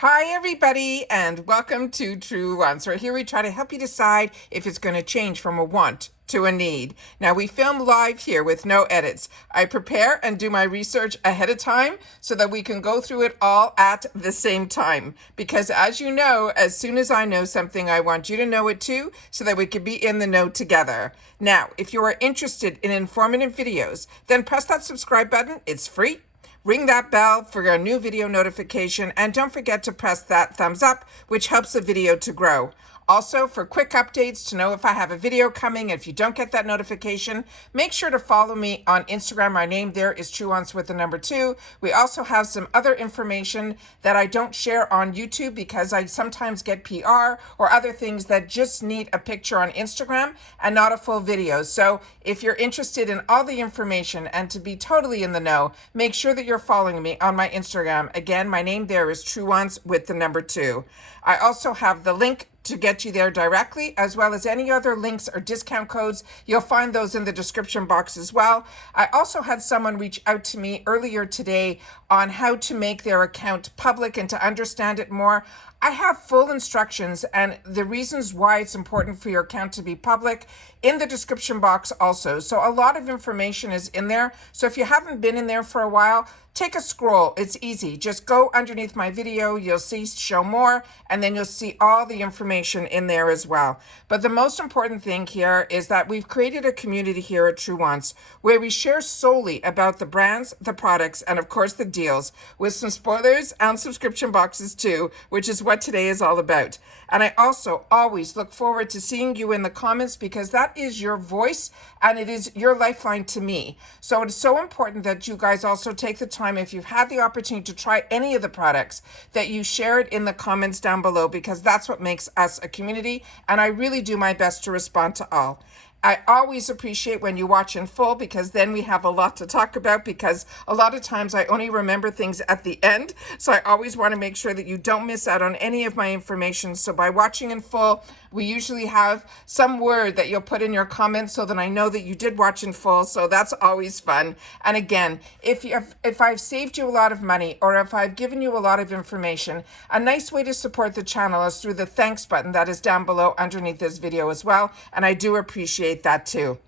Hi, everybody, and welcome to Truewants, where here we try to help you decide if it's going to change from a want to a need. Now, we film live here with no edits. I prepare and do my research ahead of time so that we can go through it all at the same time. Because as you know, as soon as I know something, I want you to know it too, so that we can be in the know together. Now, if you are interested in informative videos, then press that subscribe button. It's free. Ring that bell for a new video notification, and don't forget to press that thumbs up, which helps the video to grow. Also, for quick updates to know if I have a video coming, if you don't get that notification, make sure to follow me on Instagram. My name there is Truewants with the number 2. We also have some other information that I don't share on YouTube because I sometimes get PR or other things that just need a picture on Instagram and not a full video. So if you're interested in all the information and to be totally in the know, make sure that you're following me on my Instagram. Again, my name there is Truewants with the number 2. I also have the link to get you there directly, as well as any other links or discount codes. You'll find those in the description box as well. I also had someone reach out to me earlier today on how to make their account public and to understand it more. I have full instructions and the reasons why it's important for your account to be public in the description box also. So a lot of information is in there. So if you haven't been in there for a while, take a scroll. It's easy. Just go underneath my video. You'll see show more, and then you'll see all the information in there as well. But the most important thing here is that we've created a community here at Truewants where we share solely about the brands, the products, and of course the deals, with some spoilers and subscription boxes too, which is what today is all about. And I also always look forward to seeing you in the comments because that is your voice and it is your lifeline to me. So it's so important that you guys also take the time, if you've had the opportunity to try any of the products, that you share it in the comments down below, because that's what makes us a community, and I really do my best to respond to all. I always appreciate when you watch in full, because then we have a lot to talk about, because a lot of times I only remember things at the end. So I always want to make sure that you don't miss out on any of my information. So by watching in full, we usually have some word that you'll put in your comments so that I know that you did watch in full. So that's always fun. And again, if I've saved you a lot of money or if I've given you a lot of information, a nice way to support the channel is through the thanks button that is down below underneath this video as well. And I do appreciate that too.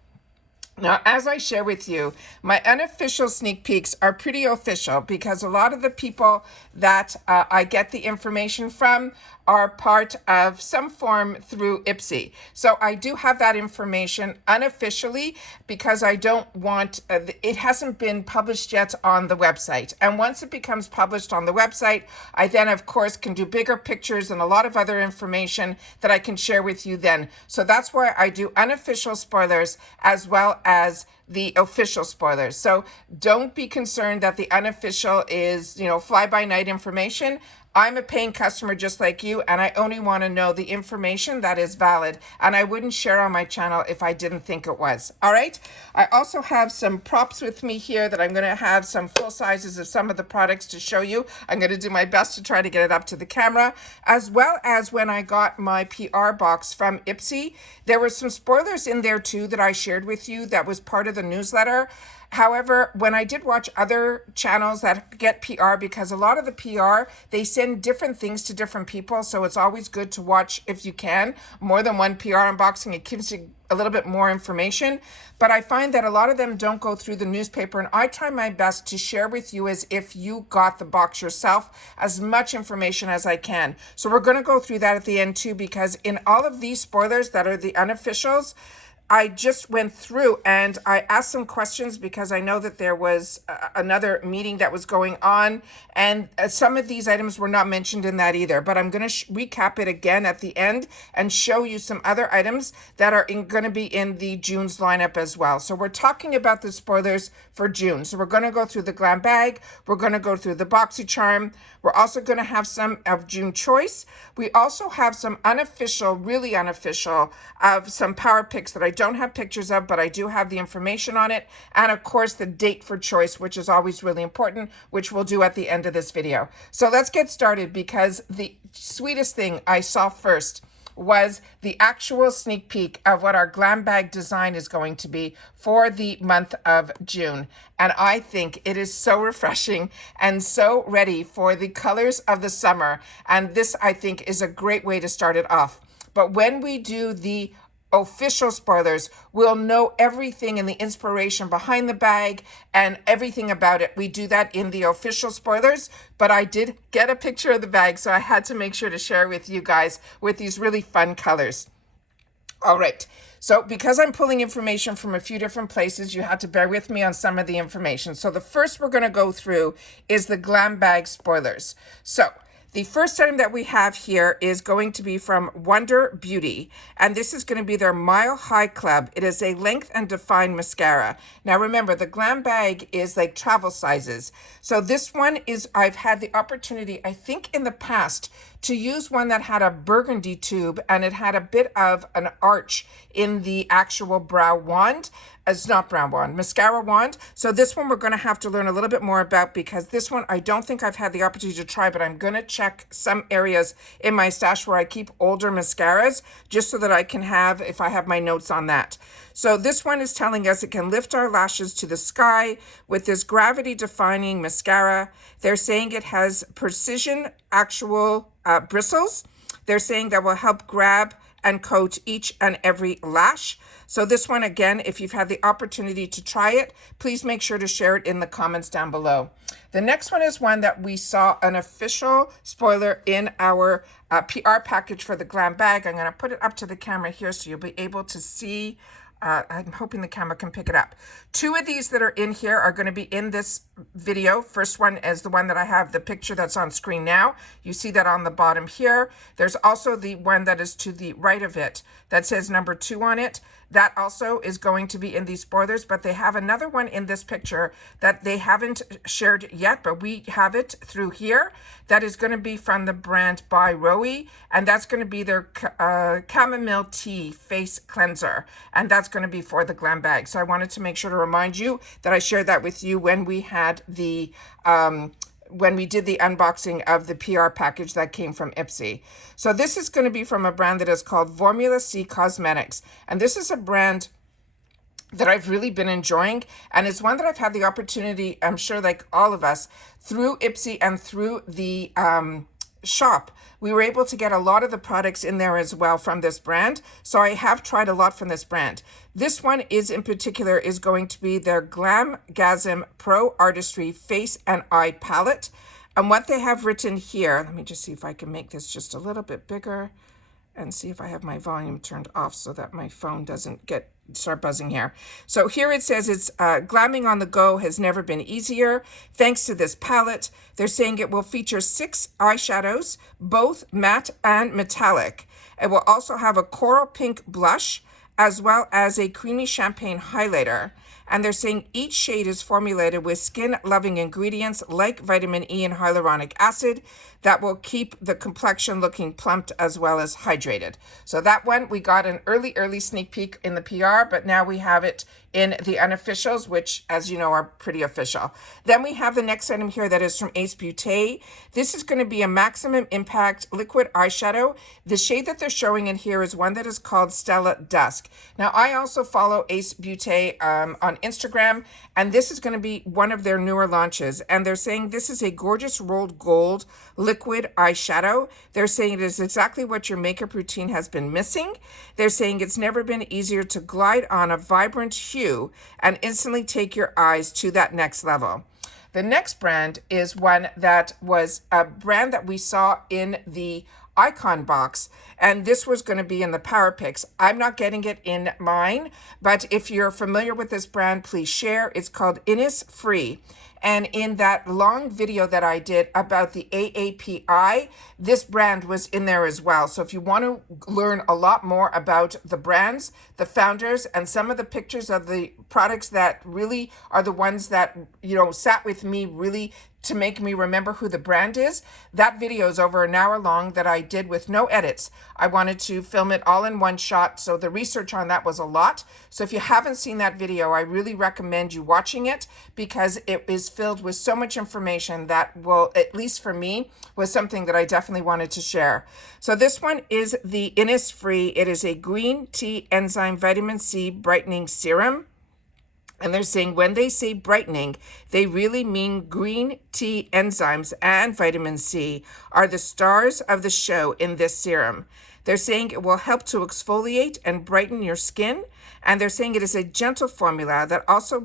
Now, as I share with you, my unofficial sneak peeks are pretty official because a lot of the people that I get the information from are part of some form through IPSY. So I do have that information unofficially because I don't want, it hasn't been published yet on the website. And once it becomes published on the website, I then of course can do bigger pictures and a lot of other information that I can share with you then. So that's why I do unofficial spoilers as well as the official spoilers. So don't be concerned that the unofficial is, fly-by-night information. I'm a paying customer just like you, and I only want to know the information that is valid, and I wouldn't share on my channel if I didn't think it was. All right. I also have some props with me here that I'm going to have some full sizes of some of the products to show you. I'm going to do my best to try to get it up to the camera, as well as when I got my PR box from IPSY, there were some spoilers in there too that I shared with you that was part of the newsletter. However, when I did watch other channels that get PR, because a lot of the PR, they send different things to different people. So it's always good to watch, if you can, more than one PR unboxing. It gives you a little bit more information. But I find that a lot of them don't go through the newspaper. And I try my best to share with you as if you got the box yourself, as much information as I can. So we're going to go through that at the end too, because in all of these spoilers that are the unofficials, I just went through and I asked some questions because I know that there was another meeting that was going on, and some of these items were not mentioned in that either. But I'm going to recap it again at the end and show you some other items that are going to be in the June's lineup as well. So we're talking about the spoilers for June. So we're going to go through the GlamBag. We're going to go through the Boxycharm. We're also going to have some of June Choice. We also have some unofficial, really unofficial, of some PPicks that I don't have pictures of, but I do have the information on it. And of course, the date for choice, which is always really important, which we'll do at the end of this video. So let's get started, because the sweetest thing I saw first was the actual sneak peek of what our Glam bag design is going to be for the month of June. And I think it is so refreshing and so ready for the colors of the summer. And this, I think, is a great way to start it off. But when we do the official spoilers, we'll know everything and the inspiration behind the bag and everything about it. We do that in the official spoilers, but I did get a picture of the bag, so I had to make sure to share with you guys with these really fun colors. All right. So because I'm pulling information from a few different places, you had to bear with me on some of the information. So the first we're going to go through is the Glam bag spoilers. So the first item that we have here is going to be from Wonder Beauty, and this is going to be their Mile High Club. It is a length and define mascara. Now remember, the Glam bag is like travel sizes. So this one is, I've had the opportunity, I think in the past, to use one that had a burgundy tube and it had a bit of an arch in the actual brow wand. It's not brow wand, mascara wand. So this one we're going to have to learn a little bit more about, because this one I don't think I've had the opportunity to try, but I'm going to check some areas in my stash where I keep older mascaras just so that I can have, if I have my notes on that. So this one is telling us it can lift our lashes to the sky with this gravity defying mascara. They're saying it has precision actual bristles. They're saying that will help grab and coat each and every lash. So this one, again, if you've had the opportunity to try it, please make sure to share it in the comments down below. The next one is one that we saw an official spoiler in our PR package for the Glam bag. I'm going to put it up to the camera here so you'll be able to see. I'm hoping the camera can pick it up. Two of these that are in here are going to be in this video. First one is the one that I have the picture that's on screen now. You see that on the bottom here. There's also the one that is to the right of it that says number 2 on it. That also is going to be in these spoilers, but they have another one in this picture that they haven't shared yet, but we have it through here. That is going to be from the brand by Roe, and that's going to be their chamomile tea face cleanser, and that's going to be for the Glam bag. So I wanted to make sure to remind you that I shared that with you when we had the when we did the unboxing of the PR package that came from IPSY. So this is going to be from a brand that is called Formula C Cosmetics. And this is a brand that I've really been enjoying. And it's one that I've had the opportunity, I'm sure like all of us, through IPSY and through the shop, we were able to get a lot of the products in there as well from this brand. So I have tried a lot from this brand. This one is in particular is going to be their GlamGasm Pro Artistry Face and Eye Palette. And what they have written here, let me just see if I can make this just a little bit bigger and see if I have my volume turned off so that my phone doesn't start buzzing here. So here it says it's glamming on the go has never been easier. Thanks to this palette, they're saying it will feature 6 eyeshadows, both matte and metallic. It will also have a coral pink blush as well as a creamy champagne highlighter. And they're saying each shade is formulated with skin-loving ingredients like vitamin E and hyaluronic acid that will keep the complexion looking plumped as well as hydrated. So that one, we got an early sneak peek in the PR, but now we have it in the unofficials, which, as you know, are pretty official. Then we have the next item here that is from Ace Beauté. This is going to be a maximum impact liquid eyeshadow. The shade that they're showing in here is one that is called Stella Dusk. Now, I also follow Ace Beauté on Instagram, and this is going to be one of their newer launches. And they're saying this is a gorgeous rolled gold liquid eyeshadow. They're saying it is exactly what your makeup routine has been missing. They're saying it's never been easier to glide on a vibrant hue and instantly take your eyes to that next level. The next brand is one that was a brand that we saw in the icon box, and this was going to be in the PPicks. I'm not getting it in mine, but if you're familiar with this brand, please share. It's called Innisfree. And in that long video that I did about the AAPI, this brand was in there as well. So if you want to learn a lot more about the brands, the founders, and some of the pictures of the products that really are the ones that, you know, sat with me really to make me remember who the brand is. That video is over an hour long that I did with no edits. I wanted to film it all in one shot, so the research on that was a lot. So if you haven't seen that video, I really recommend you watching it because it is filled with so much information that will, at least for me, was something that I definitely wanted to share. So this one is the Innisfree. It is a green tea enzyme vitamin C brightening serum. And they're saying when they say brightening, they really mean green tea enzymes and vitamin C are the stars of the show in this serum. They're saying it will help to exfoliate and brighten your skin. And they're saying it is a gentle formula that also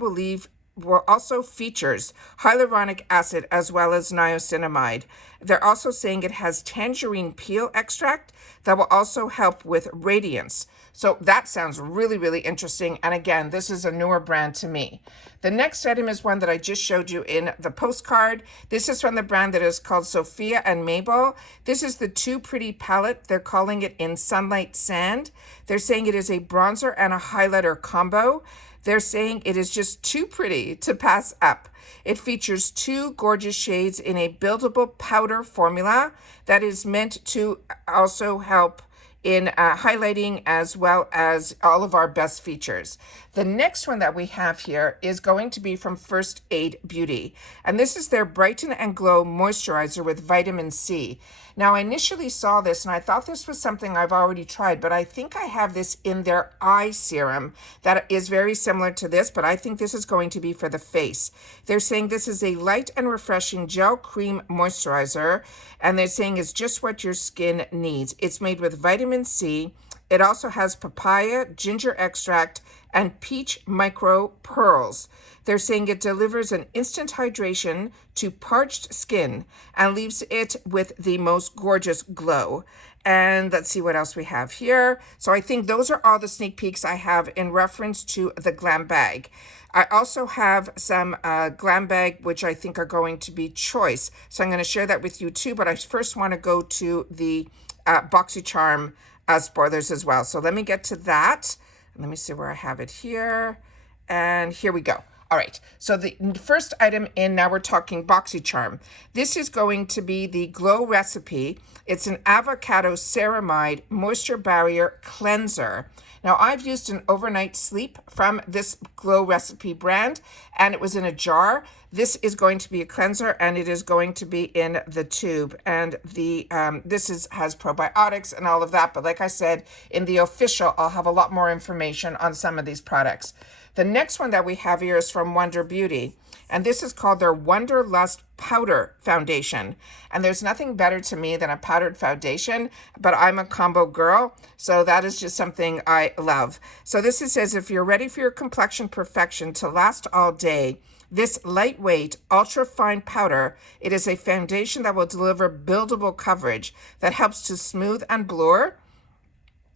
features hyaluronic acid as well as niacinamide. They're also saying it has tangerine peel extract that will also help with radiance. So that sounds really, really interesting. And again, this is a newer brand to me. The next item is one that I just showed you in the postcard. This is from the brand that is called Sophia and Mabel. This is the Too Pretty palette. They're calling it in Sunlight Sand. They're saying it is a bronzer and a highlighter combo. They're saying it is just too pretty to pass up. It features 2 gorgeous shades in a buildable powder formula that is meant to also help in highlighting as well as all of our best features. The next one that we have here is going to be from First Aid Beauty. And this is their Brighten and Glow Moisturizer with vitamin C. Now, I initially saw this and I thought this was something I've already tried, but I think I have this in their eye serum that is very similar to this, but I think this is going to be for the face. They're saying this is a light and refreshing gel cream moisturizer, and they're saying it's just what your skin needs. It's made with vitamin C. It also has papaya, ginger extract, and peach micro pearls. They're saying it delivers an instant hydration to parched skin and leaves it with the most gorgeous glow. And let's see what else we have here. So I think those are all the sneak peeks I have in reference to the GlamBag. I also have some GlamBag, which I think are going to be choice. So I'm going to share that with you too, but I first want to go to the Boxycharm spoilers as well. So let me get to that. Let me see where I have it here. And here we go. All right, so the first item in, now we're talking Boxycharm. This is going to be the Glow Recipe. It's an avocado ceramide moisture barrier cleanser. Now, I've used an overnight sleep from this Glow Recipe brand, and it was in a jar. This is going to be a cleanser, and it is going to be in the tube. And the has probiotics and all of that. But like I said, in the official, I'll have a lot more information on some of these products. The next one that we have here is from Wonder Beauty, and this is called their Wonderlust Powder Foundation. And there's nothing better to me than a powdered foundation, but I'm a combo girl, so that is just something I love. So this says, if you're ready for your complexion perfection to last all day, this lightweight, ultra-fine powder, it is a foundation that will deliver buildable coverage that helps to smooth and blur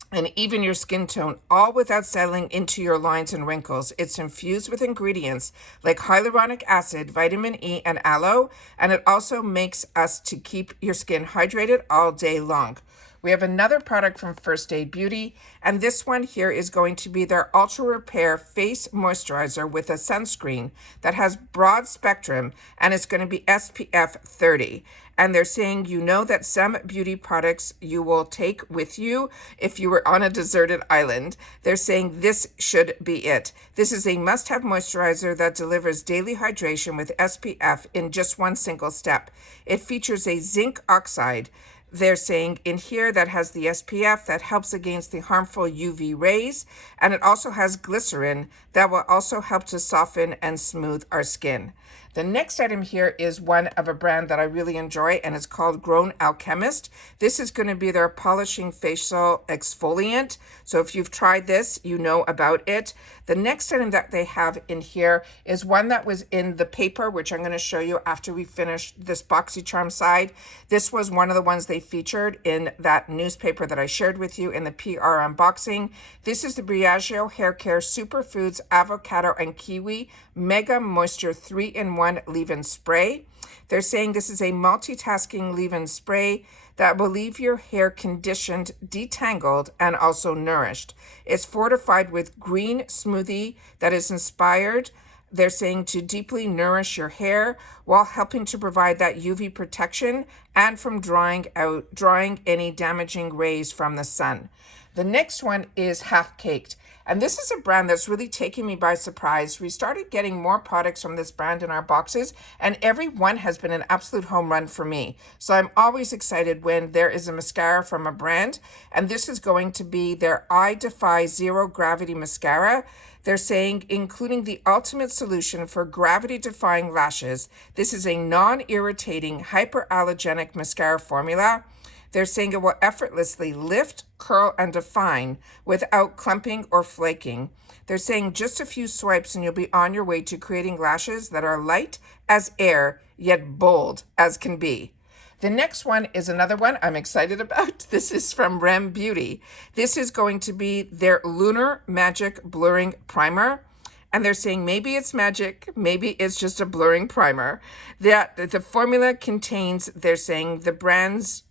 and even your skin tone, all without settling into your lines and wrinkles. It's infused with ingredients like hyaluronic acid, vitamin E, and aloe, and it also makes us to keep your skin hydrated all day long. We have another product from First Aid Beauty, and this one here is going to be their Ultra Repair Face Moisturizer with a sunscreen that has broad spectrum, and it's going to be SPF 30. And they're saying, you know that some beauty products you will take with you if you were on a deserted island. They're saying this should be it. This is a must-have moisturizer that delivers daily hydration with SPF in just one single step. It features a zinc oxide, they're saying in here, that has the SPF that helps against the harmful UV rays, and it also has glycerin that will also help to soften and smooth our skin. The next item here is one of a brand that I really enjoy, and it's called Grown Alchemist. This is going to be their polishing facial exfoliant. So if you've tried this, you know about it. The next item that they have in here is one that was in the paper, which I'm going to show you after we finish this Boxycharm side. This was one of the ones they featured in that newspaper that I shared with you in the PR unboxing. This is the Briogeo Hair Care Superfoods Avocado and Kiwi Mega Moisture 3-in-1 Leave-In Spray. They're saying this is a multitasking leave-in spray that will leave your hair conditioned, detangled, and also nourished. It's fortified with green smoothie that is inspired They're saying to deeply nourish your hair while helping to provide that UV protection and from drying any damaging rays from the sun. The next one is Half Caked. And this is a brand that's really taken me by surprise. We started getting more products from this brand in our boxes, and every one has been an absolute home run for me. So I'm always excited when there is a mascara from a brand, and this is going to be their I Defy Zero Gravity Mascara. They're saying, including the ultimate solution for gravity-defying lashes. This is a non-irritating, hyperallergenic mascara formula. They're saying it will effortlessly lift, curl, and define without clumping or flaking. They're saying just a few swipes and you'll be on your way to creating lashes that are light as air, yet bold as can be. The next one is another one I'm excited about. This is from Rem Beauty. This is going to be their Lunar Magic Blurring Primer. And they're saying maybe it's magic, maybe it's just a blurring primer. The formula contains, they're saying, the brand's,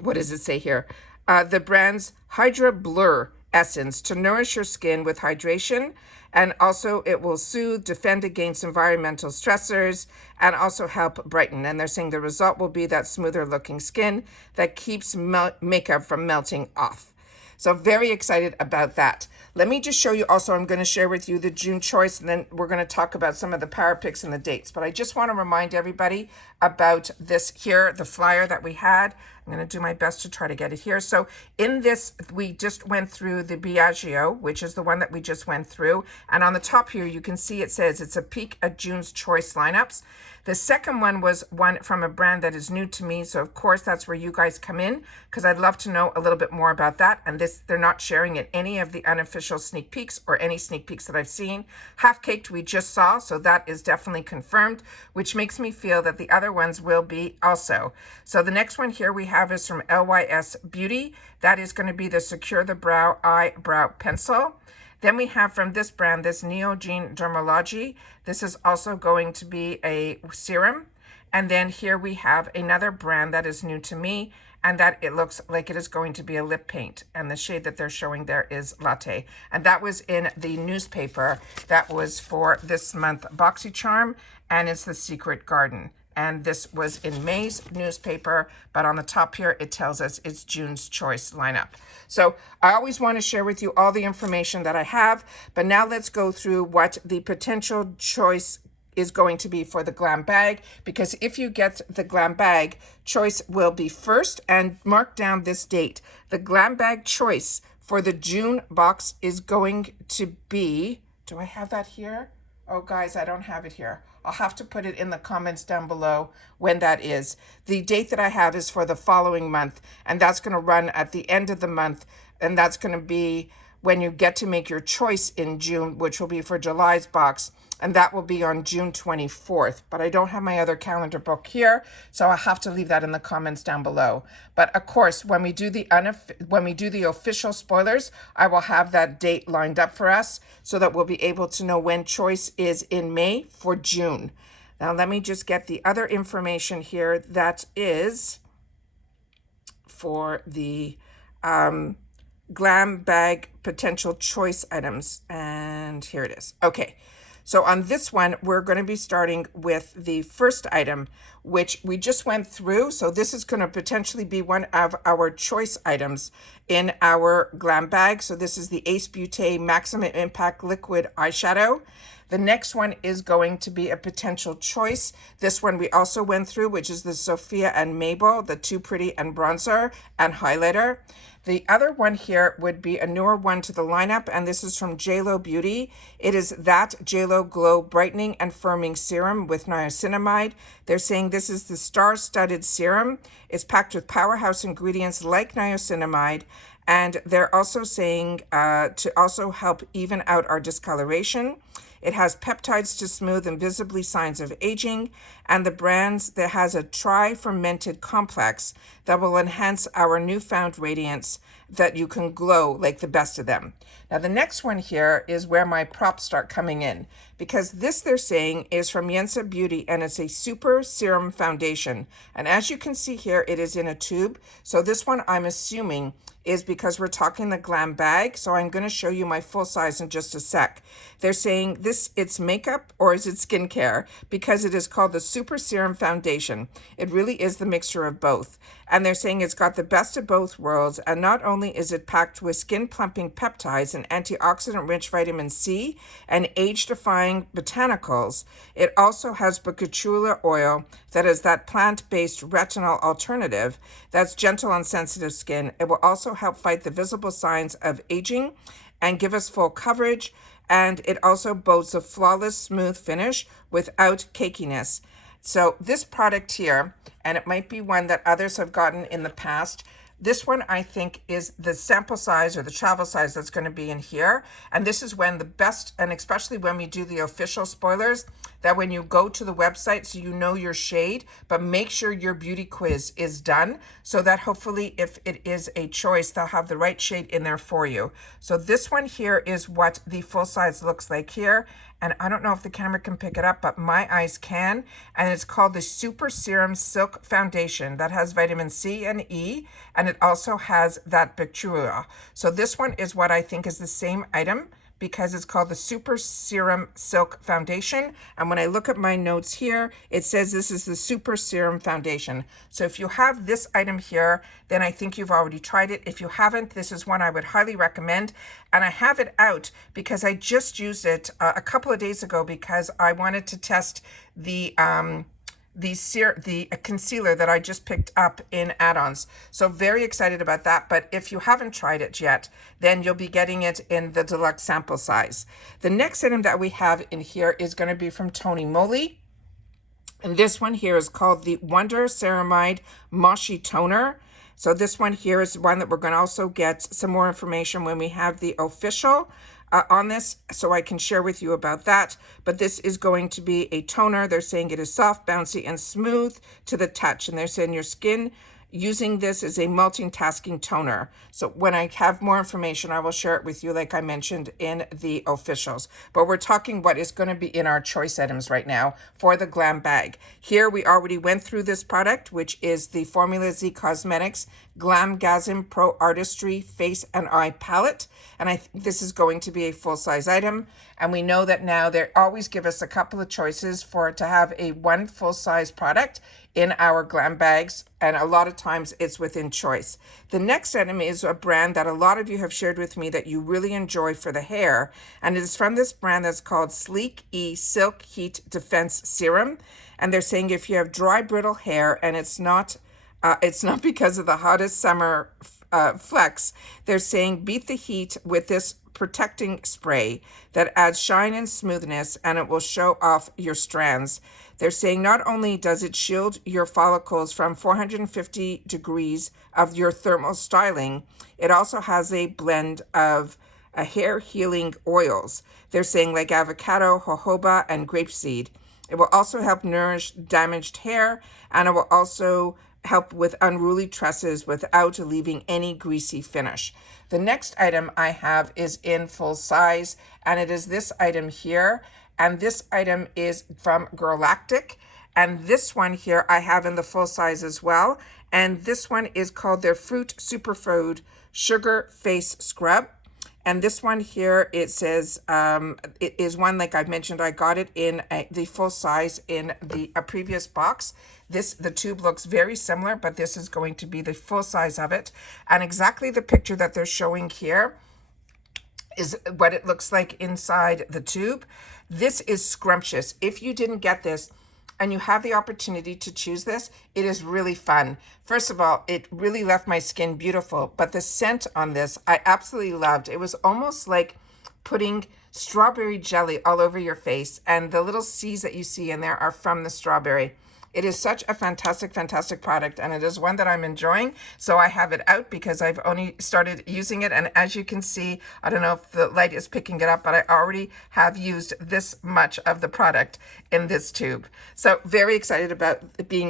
what does it say here? The brand's Hydra Blur Essence to nourish your skin with hydration, and also it will soothe, defend against environmental stressors, and also help brighten. And they're saying the result will be that smoother looking skin that keeps makeup from melting off. So very excited about that. Let me just show you also, I'm going to share with you the June choice, and then we're going to talk about some of the PPicks and the dates. But I just want to remind everybody about this here, the flyer that we had. I'm going to do my best to try to get it here. So in this, we just went through the Biagio, which is the one that we just went through. And on the top here, you can see it says it's a peek at June's choice lineups. The second one was one from a brand that is new to me. So of course, that's where you guys come in, because I'd love to know a little bit more about that. And this, they're not sharing in any of the unofficial sneak peeks or any sneak peeks that I've seen. Half Caked we just saw, so that is definitely confirmed, which makes me feel that the other ones will be also. So the next one here we have is from LYS Beauty. That is going to be the Secure the Brow Eyebrow Pencil. Then we have from this brand, this Neogene Dermalogy. This is also going to be a serum. And then here we have another brand that is new to me, and that it looks like it is going to be a lip paint. And the shade that they're showing there is Latte. And that was in the newspaper that was for this month, Boxycharm, and it's The Secret Garden. And this was in May's newspaper, but on the top here, it tells us it's June's choice lineup. So I always want to share with you all the information that I have, but now let's go through what the potential choice is going to be for the Glam bag, because if you get the Glam bag, choice will be first, and mark down this date. The Glam bag choice for the June box is going to be, do I have that here? Oh guys, I don't have it here. I'll have to put it in the comments down below when that is. The date that I have is for the following month, and that's going to run at the end of the month, and that's going to be when you get to make your choice in June, which will be for July's box, and that will be on June 24th. But I don't have my other calendar book here, so I'll have to leave that in the comments down below. But of course, when we do the official spoilers, I will have that date lined up for us so that we'll be able to know when choice is in May for June. Now let me just get the other information here that is for the Glam bag potential choice items, and here it is. Okay, so on this one, we're going to be starting with the first item, which we just went through. So this is going to potentially be one of our choice items in our Glam bag. So this is the Ace Beauté Maximum Impact Liquid Eyeshadow. The next one is going to be a potential choice. This one we also went through, which is the Sophia and Mabel, the Too Pretty and Bronzer and Highlighter. The other one here would be a newer one to the lineup, and this is from JLo Beauty. It is that JLo Glow Brightening and Firming Serum with niacinamide. They're saying this is the star-studded serum. It's packed with powerhouse ingredients like niacinamide, and they're also saying to also help even out our discoloration. It has peptides to smooth and visibly signs of aging, and the brands that has a tri-fermented complex that will enhance our newfound radiance that you can glow like the best of them. Now the next one here is where my props start coming in, because this they're saying is from Yensa Beauty and it's a super serum foundation. And as you can see here, it is in a tube. So this one I'm assuming is because we're talking the GlamBag. So I'm going to show you my full size in just a sec. They're saying this, it's makeup or is it skincare? Because it is called the Super Serum Foundation. It really is the mixture of both. And they're saying it's got the best of both worlds. And not only is it packed with skin plumping peptides and antioxidant rich vitamin C and age defying botanicals, it also has Boxycharm oil that is that plant-based retinol alternative that's gentle on sensitive skin. It will also help fight the visible signs of aging and give us full coverage. And it also boasts a flawless, smooth finish without cakiness. So this product here, and it might be one that others have gotten in the past, this one I think is the sample size or the travel size that's going to be in here. And this is when the best, and especially when we do the official spoilers, that when you go to the website so you know your shade, but make sure your beauty quiz is done so that hopefully if it is a choice, they'll have the right shade in there for you. So this one here is what the full size looks like here. And I don't know if the camera can pick it up, but my eyes can. And it's called the Super Serum Silk Foundation that has vitamin C and E, and it also has that bacteria. So this one is what I think is the same item because it's called the Super Serum Silk Foundation. And when I look at my notes here, it says this is the Super Serum Foundation. So if you have this item here, then I think you've already tried it. If you haven't, this is one I would highly recommend. And I have it out because I just used it a couple of days ago because I wanted to test the concealer that I just picked up in add-ons. So very excited about that. But if you haven't tried it yet, then you'll be getting it in the deluxe sample size. The next item that we have in here is going to be from Tony Moly. And this one here is called the Wonder Ceramide Mochi Toner. So this one here is one that we're going to also get some more information when we have the official on this, so I can share with you about that. But this is going to be a toner. They're saying it is soft, bouncy, and smooth to the touch. And they're saying your skin using this as a multitasking toner. So when I have more information, I will share it with you like I mentioned in the officials. But we're talking what is going to be in our choice items right now for the GlamBag. Here we already went through this product, which is the Formula Z Cosmetics Glamgasm Pro Artistry Face and Eye Palette. And I think this is going to be a full-size item. And we know that now they always give us a couple of choices for it to have a one full-size product in our GlamBags, and a lot of times it's within choice. The next item is a brand that a lot of you have shared with me that you really enjoy for the hair, and it is from this brand that's called Sleek E Silk Heat Defense Serum. And they're saying if you have dry, brittle hair, and it's not because of the hottest summer flex, they're saying beat the heat with this protecting spray that adds shine and smoothness, and it will show off your strands. They're saying not only does it shield your follicles from 450 degrees of your thermal styling, it also has a blend of hair healing oils. They're saying like avocado, jojoba, and grapeseed. It will also help nourish damaged hair, and it will also help with unruly tresses without leaving any greasy finish. The next item I have is in full size, and it is this item here. And this item is from Galactic. And this one here I have in the full size as well. And this one is called their Fruit Superfood Sugar Face Scrub. And this one here, it says, it is one, like I've mentioned, I got it in the full size in a previous box. The tube looks very similar, but this is going to be the full size of it. And exactly the picture that they're showing here is what it looks like inside the tube. This is scrumptious. If you didn't get this and you have the opportunity to choose this, it is really fun. First of all, it really left my skin beautiful, but the scent on this, I absolutely loved. It was almost like putting strawberry jelly all over your face, and the little C's that you see in there are from the strawberry. It is such a fantastic, fantastic product, and it is one that I'm enjoying. So I have it out because I've only started using it. And as you can see, I don't know if the light is picking it up, but I already have used this much of the product in this tube. So very excited about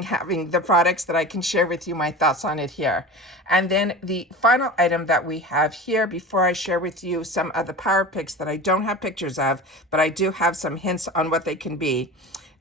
having the products that I can share with you my thoughts on it here. And then the final item that we have here, before I share with you some of the PowerPicks that I don't have pictures of, but I do have some hints on what they can be.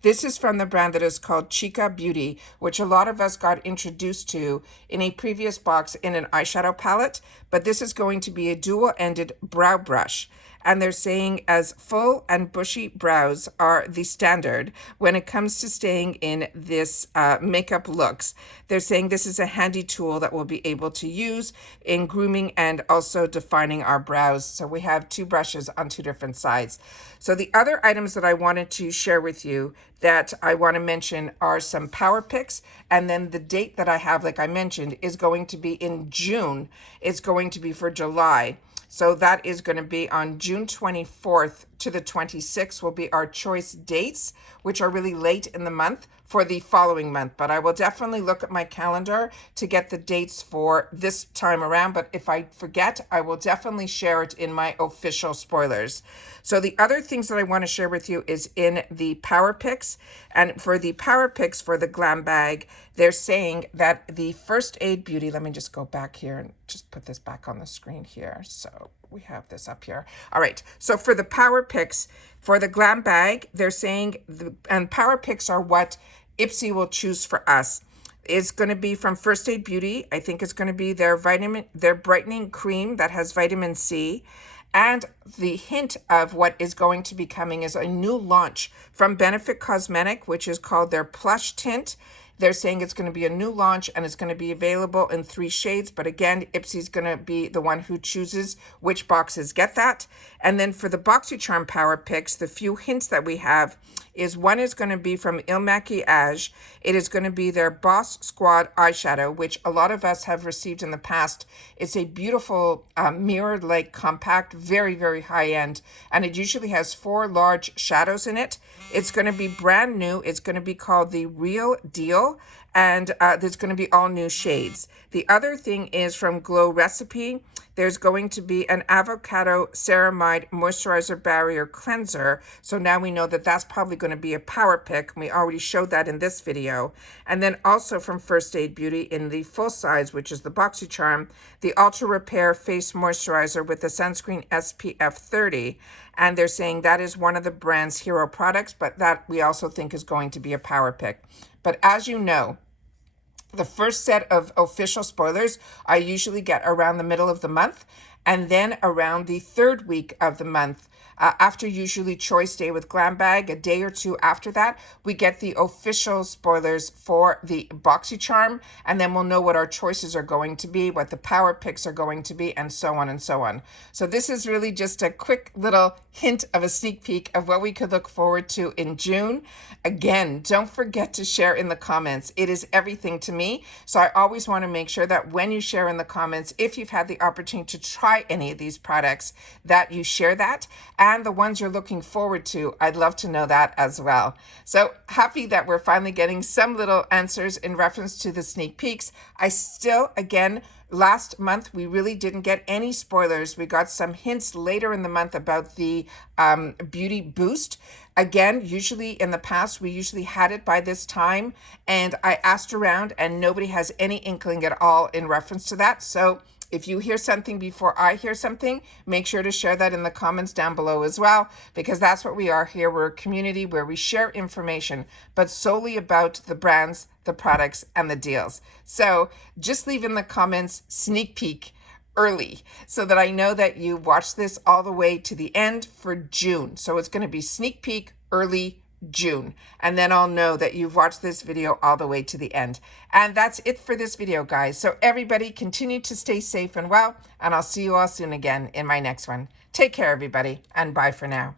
This is from the brand that is called Chica Beauty, which a lot of us got introduced to in a previous box in an eyeshadow palette, but this is going to be a dual-ended brow brush. And they're saying as full and bushy brows are the standard when it comes to staying in this makeup looks. They're saying this is a handy tool that we'll be able to use in grooming and also defining our brows. So we have two brushes on two different sides. So the other items that I wanted to share with you that I want to mention are some PowerPicks, and then the date that I have, like I mentioned, is going to be in June. It's going to be for July. So that is going to be on June 24th to the 26th will be our choice dates, which are really late in the month for the following month. But I will definitely look at my calendar to get the dates for this time around. But if I forget, I will definitely share it in my official spoilers. So the other things that I want to share with you is in the PowerPicks. And for the PowerPicks for the GlamBag, they're saying that the First Aid Beauty, let me just go back here and just put this back on the screen here. So we have this up here. All right. So for the PowerPicks, for the GlamBag, they're saying, and PowerPicks are what IPSY will choose for us. It's going to be from First Aid Beauty. I think it's going to be their brightening cream that has vitamin C. And the hint of what is going to be coming is a new launch from Benefit Cosmetic, which is called their Plush Tint. They're saying it's going to be a new launch and it's going to be available in 3 shades. But again, IPSY is going to be the one who chooses which boxes get that. And then for the Boxycharm PowerPicks, the few hints that we have is one is going to be from Il Maquillage. It is going to be their Boss Squad eyeshadow, which a lot of us have received in the past. It's a beautiful mirror-like compact, very, very high-end. And it usually has 4 large shadows in it. It's going to be brand new. It's going to be called the Real Deal. And there's going to be all new shades. The other thing is from Glow Recipe. There's going to be an avocado ceramide moisturizer barrier cleanser. So now we know that that's probably going to be a power pick. We already showed that in this video. And then also from First Aid Beauty in the full size, which is the Boxycharm, the Ultra Repair Face Moisturizer with the sunscreen SPF 30. And they're saying that is one of the brand's hero products, but that we also think is going to be a power pick. But as you know, the first set of official spoilers I usually get around the middle of the month, and then around the 3rd week of the month, after usually Choice Day with GlamBag, a day or 2 after that, we get the official spoilers for the Boxycharm, and then we'll know what our choices are going to be, what the power picks are going to be, and so on and so on. So this is really just a quick little hint of a sneak peek of what we could look forward to in June. Again, don't forget to share in the comments. It is everything to me. So I always want to make sure that when you share in the comments, if you've had the opportunity to try any of these products, that you share that. And the ones you're looking forward to, I'd love to know that as well. So happy that we're finally getting some little answers in reference to the sneak peeks. I still, again, last month, we really didn't get any spoilers. We got some hints later in the month about the Beauty Boost. Again, usually in the past, we usually had it by this time. And I asked around and nobody has any inkling at all in reference to that. So if you hear something before I hear something, make sure to share that in the comments down below as well, because that's what we are here. We're a community where we share information, but solely about the brands, the products, and the deals. So just leave in the comments sneak peek early so that I know that you watched this all the way to the end for June. So it's going to be sneak peek early June, and then I'll know that you've watched this video all the way to the end. And that's it for this video, guys. So everybody continue to stay safe and well, and I'll see you all soon again in my next one. Take care, everybody, and bye for now.